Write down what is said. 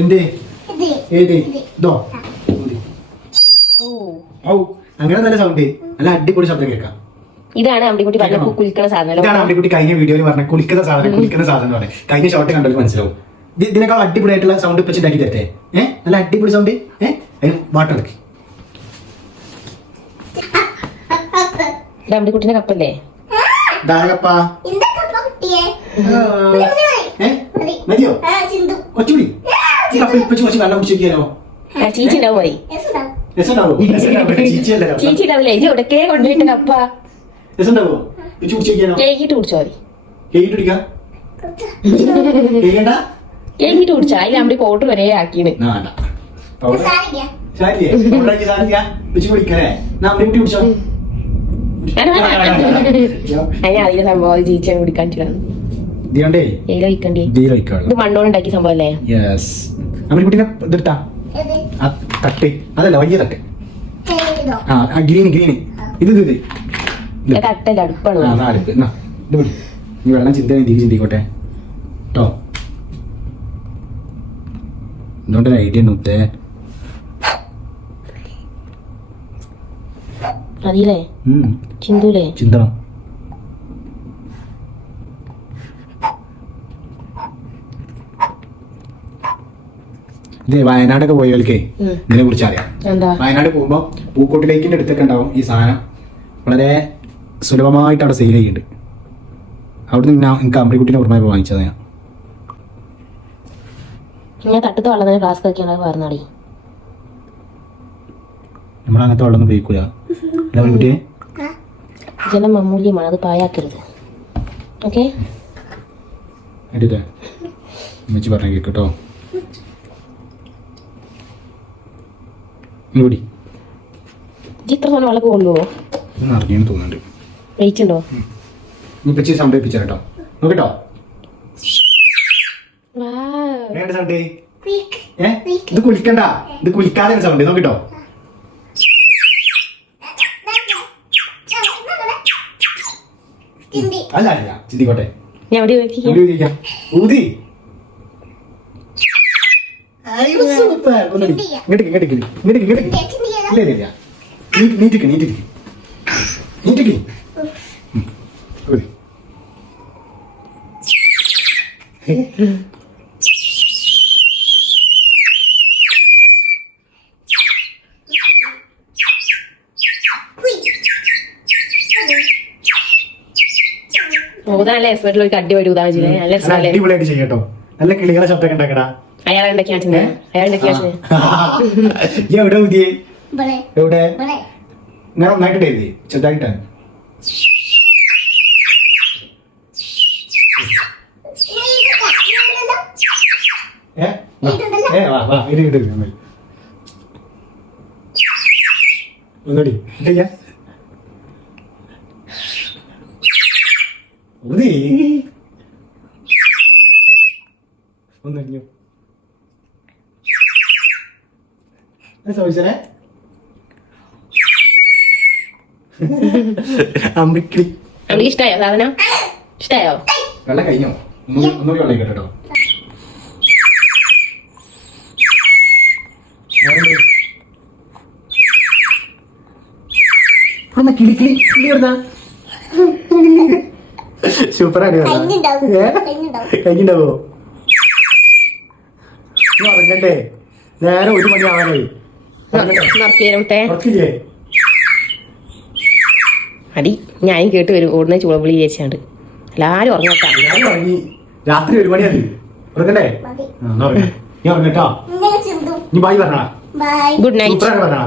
എന്തേ ഏത് ഇതോ ഔ അങ്ങനെ നല്ല സൗണ്ട് നല്ല അടിപൊളി ശബ്ദം കേൾക്കാം. ഇതാണ് അമ്പിക്കുട്ടി പറഞ്ഞ കുലിക്കണ സാധനം. ഇതാണ് അമ്പിക്കുട്ടി കഴിഞ്ഞ വീഡിയോയിൽ പറഞ്ഞ കുലിക്കുന്ന സാധനം ആണ്. കഴിഞ്ഞ ഷോട്ട് കണ്ടാൽ മനസ്സിലാവും. ഇതിനേക്കാൾ അടിപൊളിയായിട്ടുള്ള സൗണ്ട് ഇപ്പൊ ഉണ്ടാക്കി തരട്ടെ. നല്ല അടിപൊളി സൗണ്ട്. വാട്ടർ എടുക്കി അമ്പിക്കുട്ടിന്റെ കപ്പല്ലേ മതിയോ കൊച്ചുകൂടി കപ്പ ഇപ്പൊ കുറച്ച് വെള്ളം കുടിച്ചിരിക്കാനോ ചീച്ചി ഉണ്ടാവും. ചീച്ചി ഉണ്ടാവില്ലേ ഇത് എവിടേക്കേ കൊണ്ടുപോയിട്ട് കപ്പ കേക്കിട്ട് കുടിച്ചോ മതി. കേക്കിട്ട് കുടിച്ചാ അതിൽ അമ്പി പൗഡർ വരെ ആക്കിയാണ്. അതിലെ സംഭവം ചീച്ച കുടിക്കാൻ ഇത് മണ്ണോണ്ടുണ്ടാക്കിയ സംഭവം അല്ലേ? തട്ട് അതല്ല വലിയ തട്ട്. ഗ്രീന് ഇത് തട്ടല്ല അടുപ്പാണ്. വെള്ളം ചിന്തിക്കോട്ടെ കേട്ടോ. എന്തുകൊണ്ടൊരു ഐഡിയ മുത്തേ അതിലേ ചിന്തൂലേ ചിന്തണം. ഇത് വയനാടൊക്കെ പോയവർക്ക് ഇതിനെ കുറിച്ച് അറിയാം. വയനാട് പോകുമ്പോ പൂക്കോട്ട് ലേക്കിന്റെ അടുത്തൊക്കെ ഉണ്ടാവും ഈ സാധനം. വളരെ സുലഭമായിട്ട് അവിടെ സെയിൽ ചെയ്യുന്നുണ്ട്. അവിടുന്ന് എനിക്ക് അമ്പിക്കുട്ടിനെ ഓർമ്മ വാങ്ങിച്ചത് ഞാൻ തട്ടത്ത് വെള്ളം തന്നെ ഫ്ലാസ്ക് വെക്കാൻ പറഞ്ഞാടി. നമ്മളങ്ങനത്തെ വെള്ളം ഉപയോഗിക്കൂല അമ്പിക്കുട്ടിയെ. ജലം അമൂല്യമാണ്, അത് പായാക്കരുത്. ഓക്കെ എടുത്തേ അമ്മച്ചി പറഞ്ഞ കേട്ടോ. ഇത്ര സമയം വെള്ളം കൊള്ളുവോ അറിയാൻ തോന്നുന്നുണ്ട്. വെയിറ്റ് ഉണ്ടോ? ഇപ്പച്ചി സംഭവിപ്പിച്ച കേട്ടോ. നോക്കട്ടോ സൗണ്ട്. ഇത് കുലിക്കണ്ട, ഇത് കുലിക്കാതെ സൗണ്ട് നോക്കിട്ടോ. അല്ല ചിന്തിക്കോട്ടെ. ഊതി സൂപ്പർ. ഇങ്ങോട്ടേക്ക് അടിപൊളിയായിട്ട് ചെയ്യട്ടോ. നല്ല കിളികളെ ശബ്ദമൊക്കെ ഉണ്ടാക്കടാ. എവിടെ ഊതിയേ? എവിടെ ഞാൻ നന്നായിട്ട് എഴുതി ചെറുതായിട്ട്. ഒന്നുകൂടി ഒന്നറിഞ്ഞു ചോദിച്ചേ. അമ്പിക്കിളി ഇഷ്ടായോ സാധനം? ഇഷ്ടായോ? വെള്ളം കഴിഞ്ഞോ? ഒന്നുകൂടി വെള്ളം കേട്ടോ. സൂപ്പറാണ്. കഴിഞ്ഞിണ്ടാവോ? ഉറങ്ങണ്ടേ? നേരെ 1 മണി ആവാനായി. അടി ഞാനും കേട്ട് വരും ഓടുന്ന ചുളവിളി ചേച്ചാണ്ട് എല്ലാരും ഉറങ്ങട്ടാ. രാത്രി 1 മണിയായി. ഉറങ്ങണ്ടേ? ഞാൻ ഉറങ്ങട്ടോ. നീ ബൈ പറഞ്ഞാ. Good night. സൂപ്പറാണ് പറഞ്ഞാ.